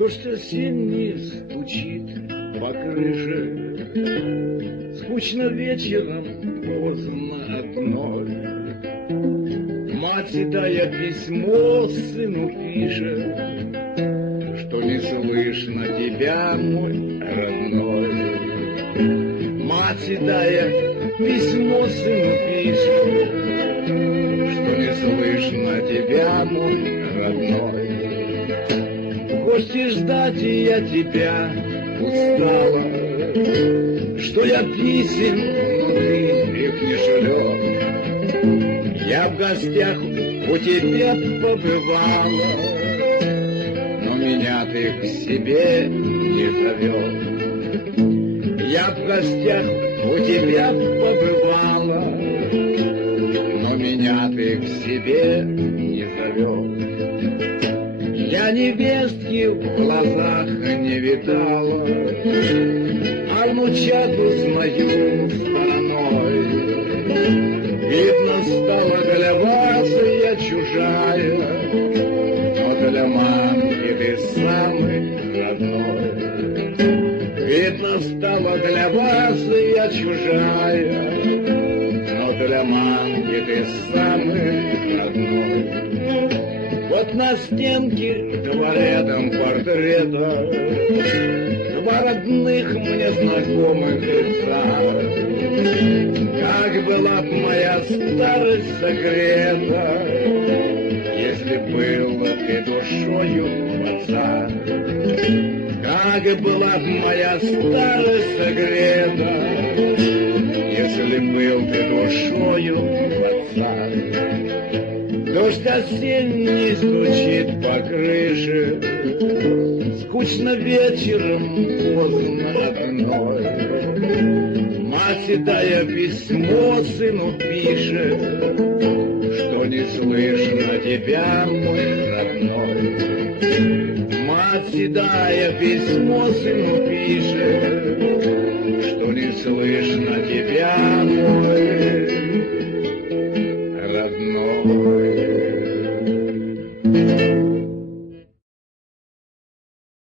Дождь осенний стучит по крыше, скучно вечером, поздно одной. Мать, седая, письмо сыну пишет, что не слышно тебя, мой родной. Мать, седая, письмо сыну пишет, что не слышно тебя, мой родной. В гости ждать и я тебя устала, что я писем, но ты их не шлешь. Я в гостях у тебя побывала, но меня ты к себе не зовешь. Я в гостях у тебя побывала, но меня ты к себе не зовешь. Я невестки в глазах не видала, а внучату с мою стороной. Видно, стала для вас я чужая, но для мамки ты самый родной. Видно, стала для вас я чужая, но для мамки ты самый родной. Вот на стенке два рядом портрета, два родных мне знакомых лица. Как была б моя старость согрета, если была ты душою отца. Как была б моя старость согрета, если был ты душою отца. Дождь осенний стучит по крыше, скучно вечером, поздно одной. Мать, седая, письмо сыну пишет, что не слышно тебя, мой родной. Мать, седая, письмо сыну пишет, что не слышно тебя.